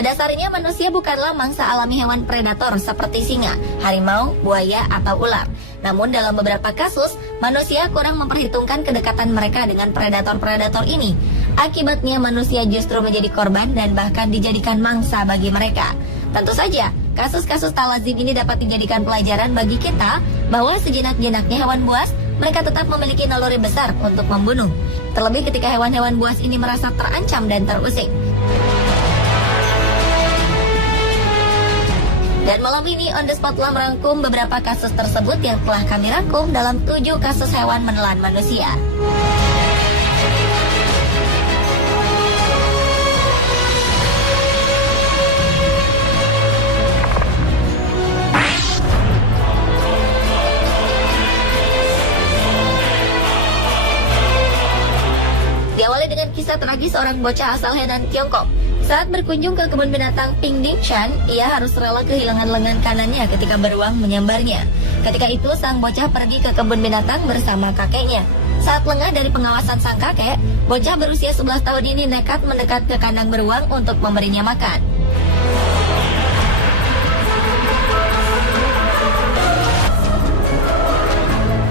Pada dasarnya manusia bukanlah mangsa alami hewan predator seperti singa, harimau, buaya, atau ular. Namun dalam beberapa kasus, manusia kurang memperhitungkan kedekatan mereka dengan predator-predator ini. Akibatnya manusia justru menjadi korban dan bahkan dijadikan mangsa bagi mereka. Tentu saja, kasus-kasus tak lazim ini dapat dijadikan pelajaran bagi kita bahwa sejenak-jenaknya hewan buas, mereka tetap memiliki naluri besar untuk membunuh. Terlebih ketika hewan-hewan buas ini merasa terancam dan terusik. Dan malam ini On The Spot telah merangkum beberapa kasus tersebut yang telah kami rangkum dalam 7 kasus hewan menelan manusia. Diawali dengan kisah tragis seorang bocah asal Henan, Tiongkok. Saat berkunjung ke kebun binatang Pingdingshan, ia harus rela kehilangan lengan kanannya ketika beruang menyambarnya. Ketika itu, sang bocah pergi ke kebun binatang bersama kakeknya. Saat lengah dari pengawasan sang kakek, bocah berusia 11 tahun ini nekat mendekat ke kandang beruang untuk memberinya makan.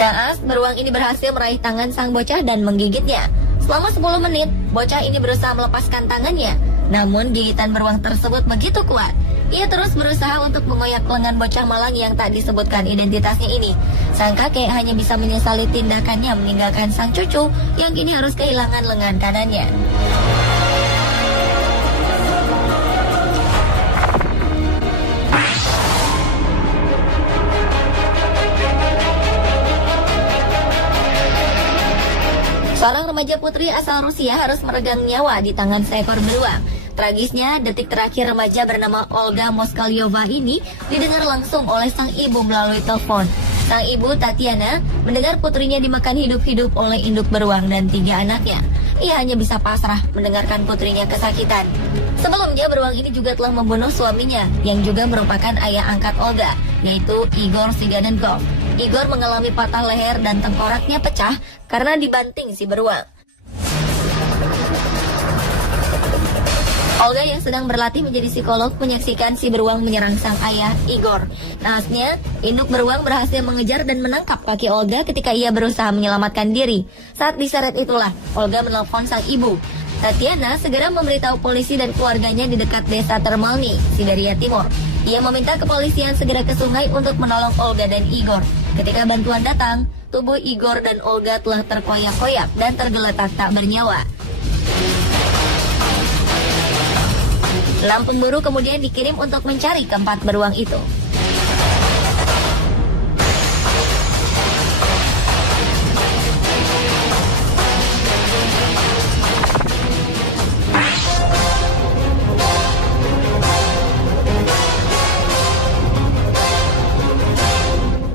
Naas, beruang ini berhasil meraih tangan sang bocah dan menggigitnya. Selama 10 menit, bocah ini berusaha melepaskan tangannya. Namun gigitan beruang tersebut begitu kuat. Ia terus berusaha untuk mengoyak lengan bocah malang yang tak disebutkan identitasnya ini. Sang kakek hanya bisa menyesali tindakannya meninggalkan sang cucu yang kini harus kehilangan lengan kanannya. Seorang remaja putri asal Rusia harus meregang nyawa di tangan seekor beruang. Tragisnya, detik terakhir remaja bernama Olga Moskalyova ini didengar langsung oleh sang ibu melalui telepon. Sang ibu, Tatiana, mendengar putrinya dimakan hidup-hidup oleh induk beruang dan 3 anaknya. Ia hanya bisa pasrah mendengarkan putrinya kesakitan. Sebelumnya, beruang ini juga telah membunuh suaminya, yang juga merupakan ayah angkat Olga, yaitu Igor Siganenkov. Igor mengalami patah leher dan tengkoraknya pecah karena dibanting si beruang. Olga yang sedang berlatih menjadi psikolog menyaksikan si beruang menyerang sang ayah, Igor. Naasnya, induk beruang berhasil mengejar dan menangkap kaki Olga ketika ia berusaha menyelamatkan diri. Saat diseret itulah, Olga menelpon sang ibu. Tatiana segera memberitahu polisi dan keluarganya di dekat desa Termalny, Siberia Timur. Ia meminta kepolisian segera ke sungai untuk menolong Olga dan Igor. Ketika bantuan datang, tubuh Igor dan Olga telah terkoyak-koyak dan tergeletak tak bernyawa. Lampung buru kemudian dikirim untuk mencari keempat beruang itu.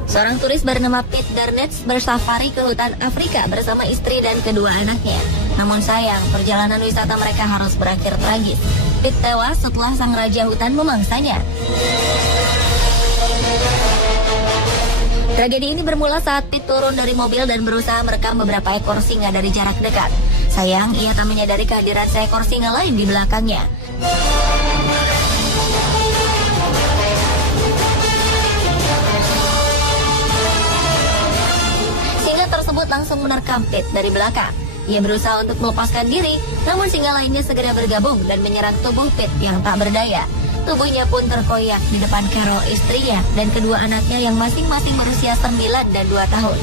Seorang turis bernama Pete Darnetz bersafari ke hutan Afrika bersama istri dan kedua anaknya. Namun sayang, perjalanan wisata mereka harus berakhir tragis. Pete tewas setelah sang raja hutan memangsanya. Tragedi ini bermula saat Pete turun dari mobil dan berusaha merekam beberapa ekor singa dari jarak dekat. Sayang, ia tak menyadari kehadiran seekor singa lain di belakangnya. Tersebut langsung menerkam Pete dari belakang. Ia berusaha untuk melepaskan diri, namun singa lainnya segera bergabung dan menyerang tubuh Pete yang tak berdaya. Tubuhnya pun terkoyak di depan Carol, istrinya, dan kedua anaknya yang masing-masing berusia 9 dan 2 tahun.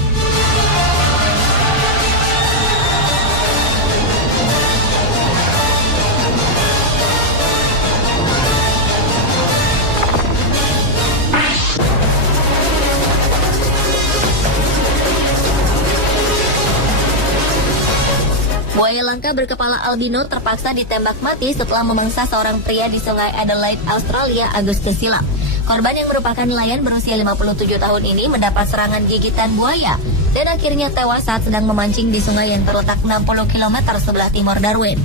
Buaya langka berkepala albino terpaksa ditembak mati setelah memangsa seorang pria di sungai Adelaide, Australia, Agustus silam. Korban yang merupakan nelayan berusia 57 tahun ini mendapat serangan gigitan buaya dan akhirnya tewas saat sedang memancing di sungai yang terletak 60 km sebelah timur Darwin.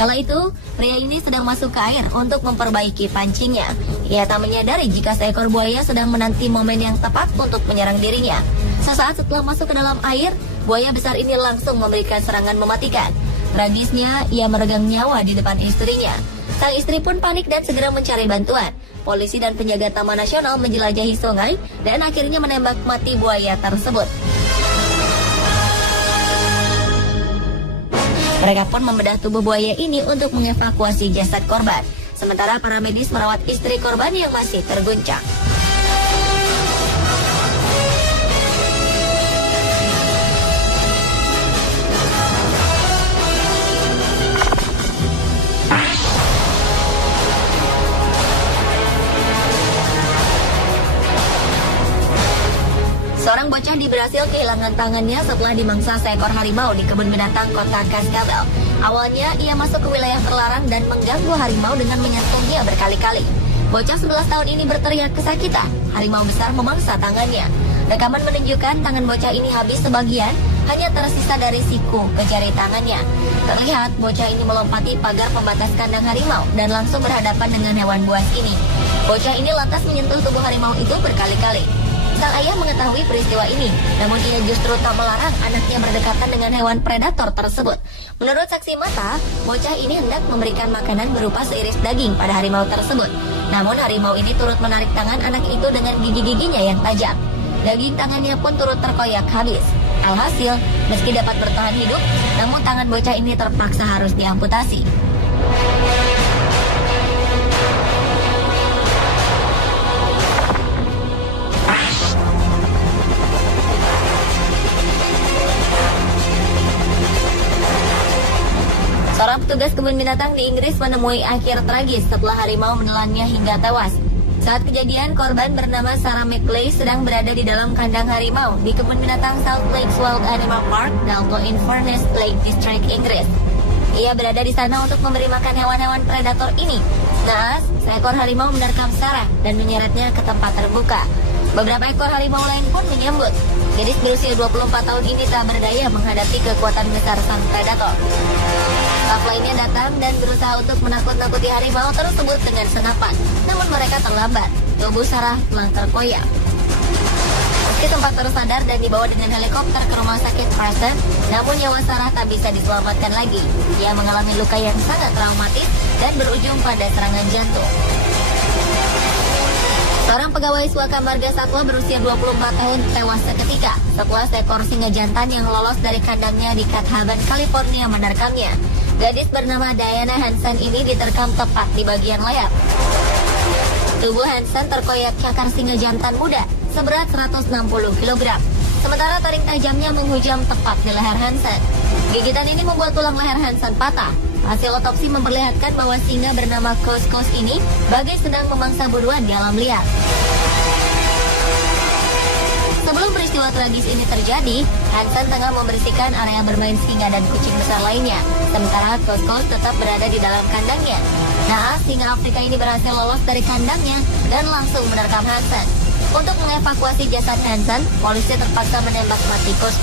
Kala itu, pria ini sedang masuk ke air untuk memperbaiki pancingnya. Ia tak menyadari jika seekor buaya sedang menanti momen yang tepat untuk menyerang dirinya. Sesaat setelah masuk ke dalam air, buaya besar ini langsung memberikan serangan mematikan. Tragisnya, ia meregang nyawa di depan istrinya. Sang istri pun panik dan segera mencari bantuan. Polisi dan penjaga Taman Nasional menjelajahi sungai dan akhirnya menembak mati buaya tersebut. Mereka pun membedah tubuh buaya ini untuk mengevakuasi jasad korban. Sementara para medis merawat istri korban yang masih terguncang. Seorang bocah di Brasil kehilangan tangannya setelah dimangsa seekor harimau di kebun binatang kota Cascavel. Awalnya ia masuk ke wilayah terlarang dan mengganggu harimau dengan menyentuhnya berkali-kali. Bocah 11 tahun ini berteriak kesakitan. Harimau besar memangsa tangannya. Rekaman menunjukkan tangan bocah ini habis sebagian, hanya tersisa dari siku ke jari tangannya. Terlihat bocah ini melompati pagar pembatas kandang harimau dan langsung berhadapan dengan hewan buas ini. Bocah ini lantas menyentuh tubuh harimau itu berkali-kali. Sang ayah mengetahui peristiwa ini, namun ia justru tak melarang anaknya berdekatan dengan hewan predator tersebut. Menurut saksi mata, bocah ini hendak memberikan makanan berupa seiris daging pada harimau tersebut. Namun harimau ini turut menarik tangan anak itu dengan gigi-giginya yang tajam. Daging tangannya pun turut terkoyak habis. Alhasil, meski dapat bertahan hidup, namun tangan bocah ini terpaksa harus diamputasi. Seorang petugas kebun binatang di Inggris menemui akhir tragis setelah harimau menelannya hingga tewas. Saat kejadian, korban bernama Sarah McLeay sedang berada di dalam kandang harimau di kebun binatang South Lakes Wild Animal Park, Dalton-in-Furness, Lake District, Inggris. Ia berada di sana untuk memberi makan hewan-hewan predator ini. Naas, seekor harimau menerkam Sarah dan menyeretnya ke tempat terbuka. Beberapa ekor harimau lain pun menyambut. Gadis berusia 24 tahun ini tak berdaya menghadapi kekuatan besar sang predator. Staf lainnya datang dan berusaha untuk menakut-nakuti harimau tersebut dengan senapan. Namun mereka terlambat. Tubuh Sarah telah terkoyak. Meski sempat tersadar dan dibawa dengan helikopter ke rumah sakit Preston, namun nyawa Sarah tak bisa diselamatkan lagi. Ia mengalami luka yang sangat traumatis dan berujung pada serangan jantung. Seorang pegawai Suaka Marga Satwa berusia 24 tahun tewas seketika setelah seekor singa jantan yang lolos dari kandangnya di Cat Haven, California menerkamnya. Gadis bernama Diana Hansen ini diterkam tepat di bagian leher. Tubuh Hansen terkoyak cakar singa jantan muda seberat 160 kg. Sementara taring tajamnya menghujam tepat di leher Hansen. Gigitan ini membuat tulang leher Hansen patah. Hasil otopsi memperlihatkan bahwa singa bernama Kos ini bagai sedang memangsa buruan di alam liar. Sebelum peristiwa tragis ini terjadi, Hansen tengah membersihkan area bermain singa dan kucing besar lainnya. Sementara Kos tetap berada di dalam kandangnya. Nah, singa Afrika ini berhasil lolos dari kandangnya dan langsung menerkam Hansen. Untuk mengevakuasi jasad Hansen, polisi terpaksa menembak mati Kos.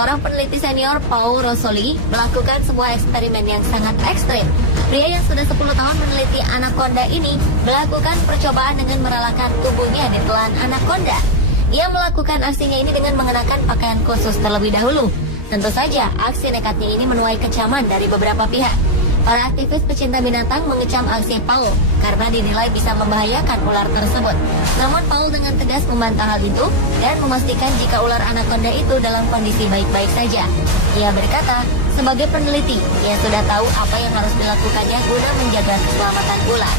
Seorang peneliti senior, Paul Rosoli, melakukan sebuah eksperimen yang sangat ekstrim. Pria yang sudah 10 tahun meneliti anaconda ini melakukan percobaan dengan merelakan tubuhnya di telan anaconda. Ia melakukan aksinya ini dengan mengenakan pakaian khusus terlebih dahulu. Tentu saja, aksi nekatnya ini menuai kecaman dari beberapa pihak. Para aktivis pecinta binatang mengecam aksi Paul karena dinilai bisa membahayakan ular tersebut. Namun Paul dengan tegas membantah hal itu dan memastikan jika ular anaconda itu dalam kondisi baik-baik saja. Ia berkata, sebagai peneliti, ia sudah tahu apa yang harus dilakukannya guna menjaga keselamatan ular.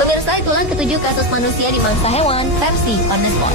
Pemirsa, itulah ketujuh kasus manusia dimangsa hewan versi On The Spot.